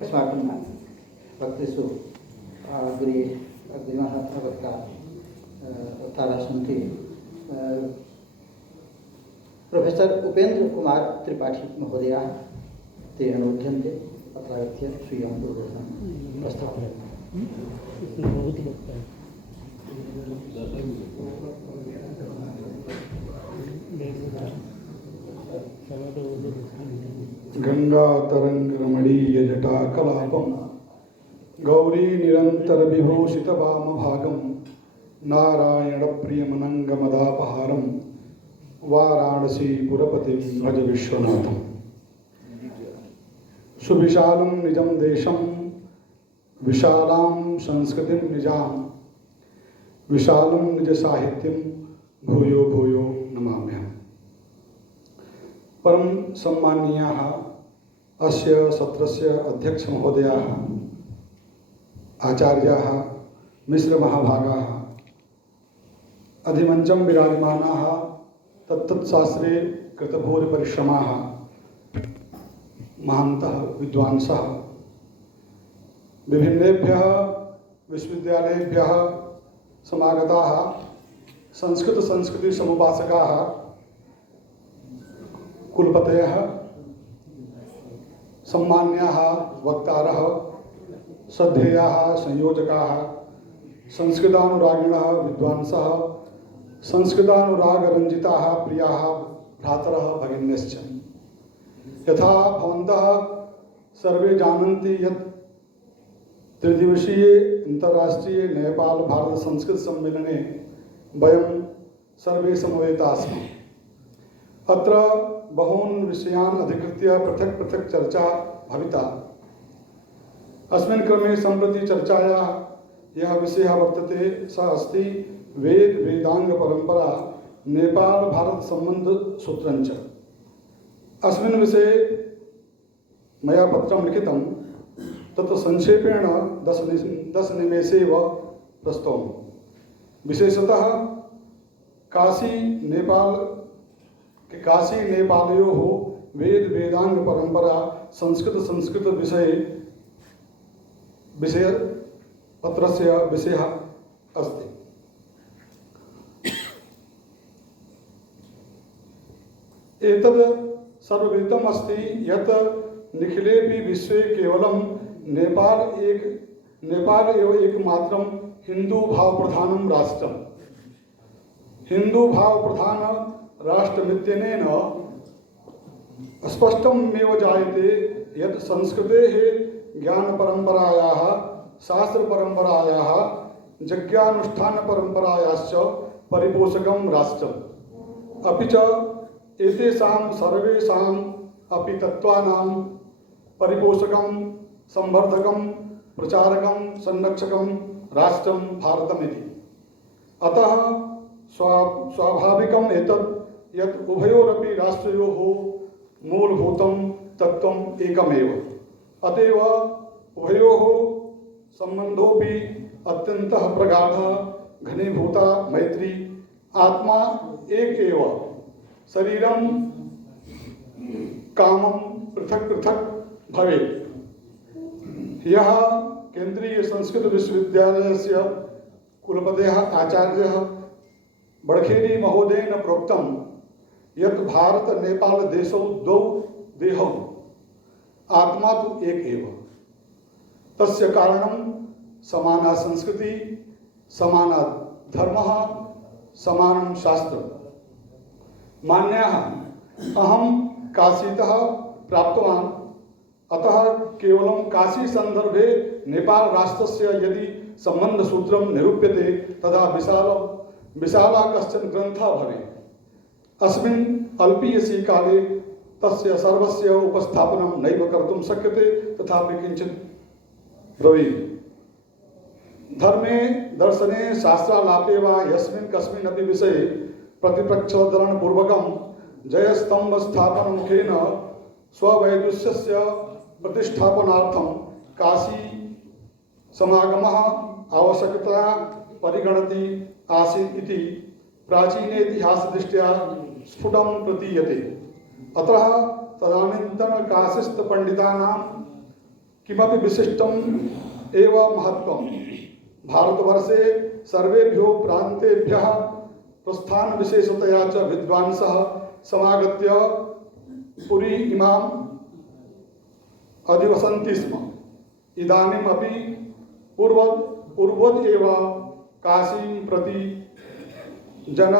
अस्माकं वक्तृषु अग्रे अग्रिमः वक्तारः सन्ति। प्रोफेसर उपेन्द्र कुमार त्रिपाठी महोदयाः ते अनुरोध्यन्ते अत्रागत्य स्वीयं प्रबोधनं प्रस्थापयन्तु। गंगा तरंग रमणीय जटा कलापम गौरी निरंतर विभूषित वाम भागम नारायण प्रियमनंग मदापहारम वाराणसी पुरपति भज विश्वनाथम। सुविशालम निजम देशम विशालां संस्कृतिं निजाम विशालम निज साहित्यम भूयो भूयो नमाम्यहम्। परम सम्मानीयाः अस्य सत्रस्य अध्यक्ष महोदयाः आचार्याः मिश्र महाभागाः अधिमंचम विराजमानाः तत्तत्शास्त्रे कृतभूरि परिश्रमाः महान्तः विद्वांसः विभिन्नेभ्यः विश्वविद्यालयेभ्यः समागताः संस्कृति समुपासकाः कुलपतयः सम्मान्याः वक्तारः श्रद्धेयाः संयोजकाः संस्कृतानुरागिणः विद्वांसः संस्कृतानुरागरञ्जिताः प्रियाः भ्रातरः भगिन्यश्च। यथा भवन्तः सर्वे जानन्ति यत् त्रिदिवसीये अंतर्राष्ट्रीय नेपाल भारत संस्कृत सम्मेलने वयं सर्वे समवेताः स्मः। अत्र बहून् विषयान् अधिकृत्य पृथक् पृथक् चर्चा भविता। अस्मिन् क्रमे सम्प्रति चर्चायाः यः विषयः वर्तते सः अस्ति वेद वेदांग परंपरा नेपाल भारत संबंध सूत्रञ्च। अस्मिन् विषये मया पत्रं लिखितं तत् संक्षेपेण 10 निमेषेव प्रस्तौमि। विशेषतः काशी नेपालयोः वेद वेदांग परंपरा संस्कृत विषय पत्रस्य विषयः अस्ति। एतद् सर्वविदितम् अस्ति यत् निखिलेपि विश्वे केवलं नेपाल एव एकमात्रं हिंदू भाव प्रधानं राष्ट्रम्। हिंदू भाव प्रधान राष्ट्रमित्यनेन स्पष्टमेव जायते यत् संस्कृतेः ज्ञानपरम्परायाः शास्त्रपरम्परायाः यज्ञानुष्ठानपरम्परायाश्च परिपोषकं राष्ट्रम्। अपि च एतेषां सर्वेषाम् अपि तत्त्वानां परिपोषकं संवर्धकं प्रचारकं संरक्षकं राष्ट्रं भारतमिति। अतः स्वाभाविकम् एतत् यत् उभयोरपि राष्ट्रयोः मूलभूतं तत्त्वम् एकमेव। अतएव उभयोः सम्बन्धोऽपि अत्यन्तः प्रगाढः घनीभूता मैत्री। आत्मा एक एव, शरीरं कामं पृथक् पृथक् भवेत्। यः केन्द्रीय संस्कृत विश्वविद्यालयस्य कुलपतयः आचार्यः बडखेरी महोदयेन प्रोक्तं यत् भारत नेपाल देशौ द्वौ देहौ आत्मा तु एक एव। तस्य कारणं समाना संस्कृति, समाना धर्मः, समानं शास्त्रम्। मान्याः अहं काशीतः प्राप्तवान्, अतः केवलं काशी संदर्भे नेपाल राष्ट्रस्य यदि सम्बन्धसूत्रं निरूप्यते तदा विशाला कश्चन ग्रन्थः भवेत्। अस्मिन् अल्पीयसि काले तस्य सर्वस्य उपस्थापनं नैव कर्तुं शक्यते, तथापि किञ्चित् ब्रवीमि। धर्मे दर्शने शास्त्रालापे वा यस्मिन् कस्मिन् अपि विषये प्रतिप्रक्षोदरणपूर्वकं जयस्तम्भस्थापनमुखेन स्ववैदुष्यस्य प्रतिष्ठापनार्थं काशी समागमः आवश्यकता परिगणति आसीत् इति प्राचीनेतिहासदृष्ट्या स्फुटं प्रतीयते। अतः तदानीन्तन काशीस्थ पंडितानां किमपि विशिष्टम् एव महत्त्वम्। भारतवर्षे सर्वेभ्यो प्रान्तेभ्यः प्रस्थान विशेषतया च विद्वांसः समागत्य पुरी इमाम् अधिवसन्ति स्म। इदानीमपि पूर्ववत् एव काशीं प्रति जन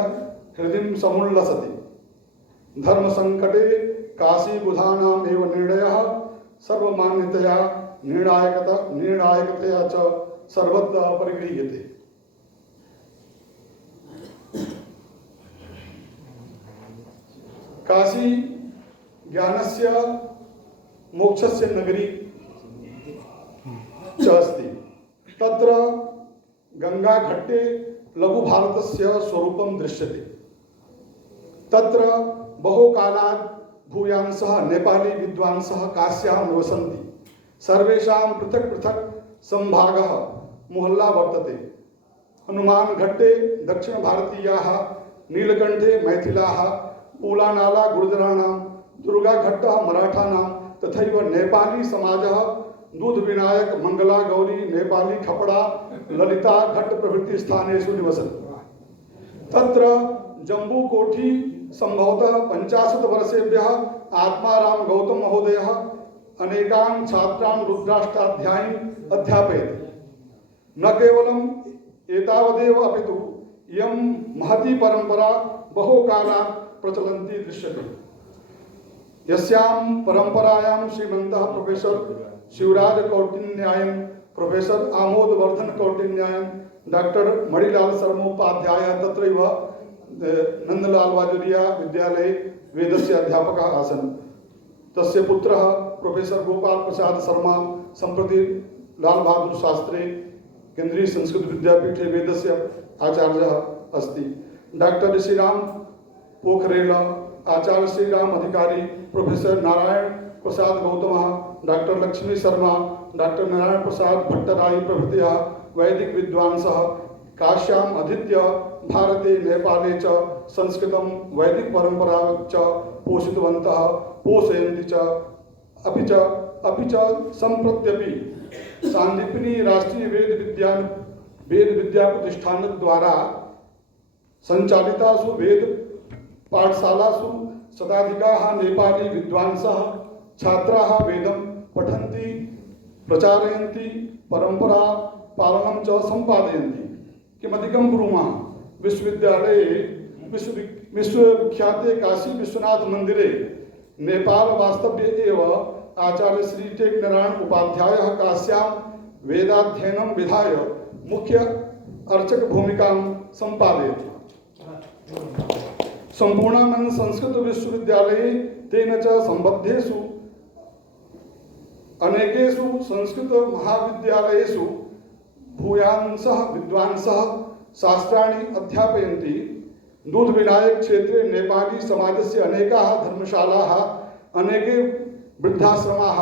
हृदयं समुल्लसति। धर्मसङ्कटे काशीबुधानाम् एव निर्णयः सर्वमान्यतया निर्णायकतया च सर्वत्र परिगृह्यते। काशी ज्ञानस्य मोक्षस्य नगरी च अस्ति। तत्र गंगाघट्टे लघुभारतस्य स्वरूपं दृश्यते। तत्र बहुकालात् भूयांसः नेपाली विद्वांसः काश्यां निवसन्ति। सर्वेषां पृथक् पृथक् संभागः मोहल्ला वर्तते। हनुमानघट्टे दक्षिणभारतीयाः, नीलकण्ठे मैथिलाः, पूलानाला गुर्जराणां, दुर्गाघट्टः मराठानां तथैव नेपाली समाजः दूधविनायक, मंगला गौरी, नेपाली खपड़ा, ललिता घट्ट प्रभृति स्थानेषु निवसति। तत्र जम्बूकोठी संभवतः 50 वर्षेभ्यः आत्माराम गौतम महोदयः अनेकान् छात्रान् रुद्राष्टाध्यायीन् अध्यापयति। न केवलम् एतावदेव अपितु इयं महती परंपरा बहुकालात् प्रचलन्ती दृश्यते। यस्यां परंपरायां श्रीमन्तः professor Shivraj Kautinyayan, professor Amod Vardhan Kautinyayan, doctor Manilal शर्मोपाध्यायः तत्रैव नंदलाल वाजुरिया विद्यालये वेदस्य अध्यापकः आसन्। तस्य पुत्रः प्रोफेसर गोपाल प्रसाद शर्मा सम्प्रति लाल बहादुर शास्त्री केंद्रीय संस्कृत विद्यापीठे वेदस्य आचार्यः अस्ति। डॉक्टर श्रीराम पोखरेल, आचार्य श्रीराम अधिकारी, प्रोफेसर नारायण प्रसाद गौतमः, डॉक्टर लक्ष्मी शर्मा, डॉक्टर नारायण प्रसाद भट्टराई प्रभृतयः वैदिक विद्वांसः काश्याम् अधीत्य भारते नेपाले च संस्कृतं वैदिक परंपरा च पोषितवन्तः, पोषयन्ति च। अपि च सम्प्रत्यपि सान्दीपनी राष्ट्रीय वेद विद्या प्रतिष्ठान द्वारा संचालितासु वेद पाठशालासु शताधिकाः नेपाली विद्वांसः छात्राः वेदं पठन्ति, प्रचारयन्ति, परंपरा पालनं च सम्पादयन्ति। किमधिकं ब्रूमः, विश्वविद्यालये विश्वविख्याते काशी विश्वनाथ मंदिरे नेपाल वास्तव्य एव आचार्य श्री टेक नारायण उपाध्यायः काश्यां वेदाध्ययनं विधाय मुख्य अर्चक भूमिकां सम्पादयति। संपूर्णानंद संस्कृत विश्वविद्यालये तेन च सम्बद्धेषु अनेकेषु संस्कृत महाविद्यालयेषु भूयांसः विद्वांसः शास्त्राणि अध्यापयन्ति। दूधविनायक क्षेत्रे नेपाली समाजस्य अनेकाः धर्मशालाः, अनेके वृद्धाश्रमाः,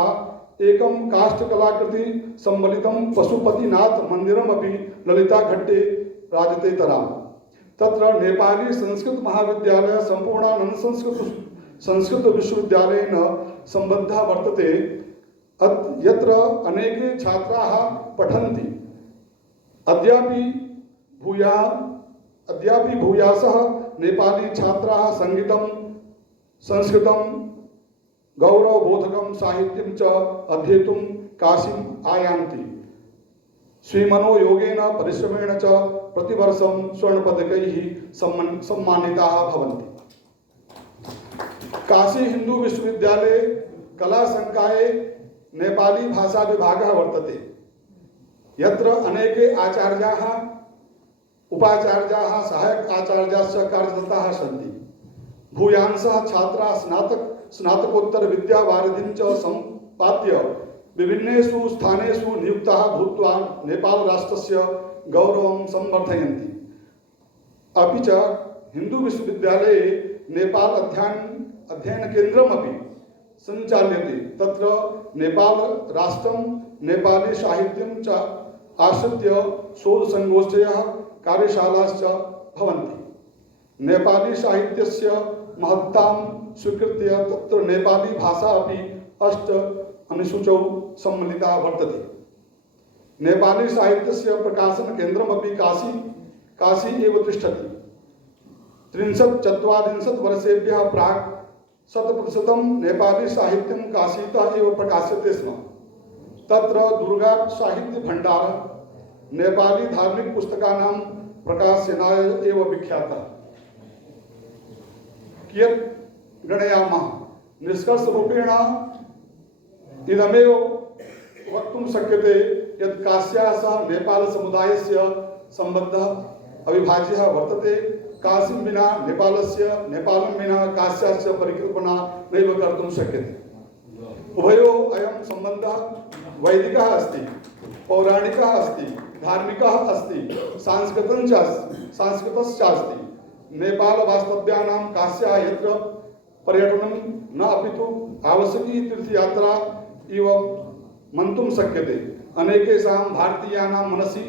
एकं काष्ठकलाकृति सम्बलितं पशुपतिनाथ मन्दिरमपि ललिताघट्टे राजतेतराम्। तत्र नेपाली संस्कृत महाविद्यालय संपूर्णानंद संस्कृत विश्वविद्यालयेन सम्बद्धः वर्तते। यत्र अनेके छात्राः पठन्ति। अद्यापि भूयासः नेपाली छात्राः संगीतं, संस्कृतं, गौरवबोधकं साहित्यं च अध्येतुं काशीम् आयान्ति। श्रीमनोयोगेन परिश्रमेण च प्रतिवर्षं स्वर्णपदकैः सम्मानिताः भवन्ति। काशी हिंदू विश्वविद्यालये कला संकाये नेपाली भाषा विभागः वर्तते। यत्र अनेके आचार्याः, उपाचार्याः, सहायक आचार्याश्च कार्यरताः सन्ति। भूयांसः छात्राः स्नातकोत्तर विद्यावारिधिं च सम्पाद्य विभिन्नेषु स्थानेषु नियुक्ताः भूत्वा नेपाल राष्ट्रस्य गौरवं संवर्धयन्ति। अपि च हिंदू विश्वविद्यालये नेपाल अध्ययन केन्द्रमपि संचाल्यते। तत्र नेपाल राष्ट्रं नेपाली साहित्यं च आश्रित्य शोध संगोष्ठयः, कार्यशालाश्च भवन्ति। नेपाली साहित्यस्य महत्तां स्वीकृत्य तत्र नेपाली भाषा अपि 8 अनुसूचौ सम्मिलिता वर्तते। नेपाली साहित्यस्य प्रकाशन केन्द्रमपि काशी एव तिष्ठति। 43-44 वर्षेभ्यः प्राक् 100% नेपाली साहित्यं काशीतः एव प्रकाश्यते स्म। तत्र दुर्गा साहित्य भण्डारः नेपाली धार्मिक पुस्तकानां प्रकाशनाय एव विख्यातः। कियत् गणयामः निष्कर्षरूपेण इदमेव वक्तुं शक्यते यत् काश्याः सह नेपाल समुदायस्य सम्बन्धः अविभाज्यः वर्तते। काशीं विना नेपालस्य, नेपालं विना काश्यास्य परिकल्पना नैव कर्तुं शक्यते। उभयोः अयं सम्बन्धः वैदिकः अस्ति, पौराणिकः अस्ति, धार्मिकः अस्ति, सांस्कृतश्च अस्ति। नेपाल वास्तव्यानां काश्याः यत्र पर्यटनं न अपितु आवश्यकी तीर्थयात्रा इव मन्तुं शक्यते। अनेकेषां भारतीयानां मनसि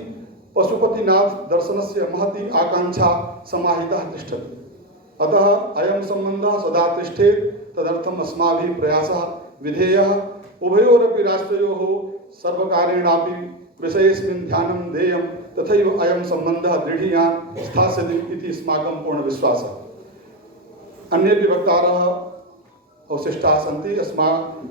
पशुपतिनाथ दर्शनस्य महती आकांक्षा समाहिता तिष्ठति। अतः अयं सम्बन्धः सदा तिष्ठेत्, तदर्थम् अस्माभिः प्रयासः विधेयः। उभयोरपि राष्ट्रयोः सर्वकारेणापि विषयेऽस्मिन् ध्यानं देयं, तथैव अयं सम्बन्धः दृढीयान् स्थास्यति इति अस्माकं पूर्णविश्वासः। अन्येपि वक्तारः अवशिष्टाः सन्ति।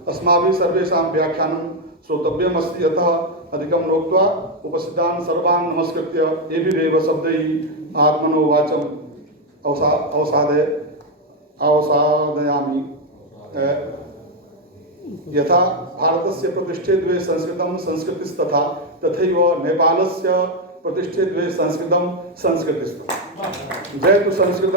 अस्माभिः सर्वेषां व्याख्यानं श्रोतव्यमस्ति। अतः अधिकं नोक्त्वा उपस्थितान् सर्वान् नमस्कृत्य एभिरेव शब्दैः आत्मनो वाचं अवसादयामि। यथा भारतस्य प्रतिष्ठे द्वे संस्कृतं संस्कृतिस्तथा तथैव नेपालस्य प्रतिष्ठे द्वे संस्कृतं संस्कृतिस्तथा। जय तु संस्कृत।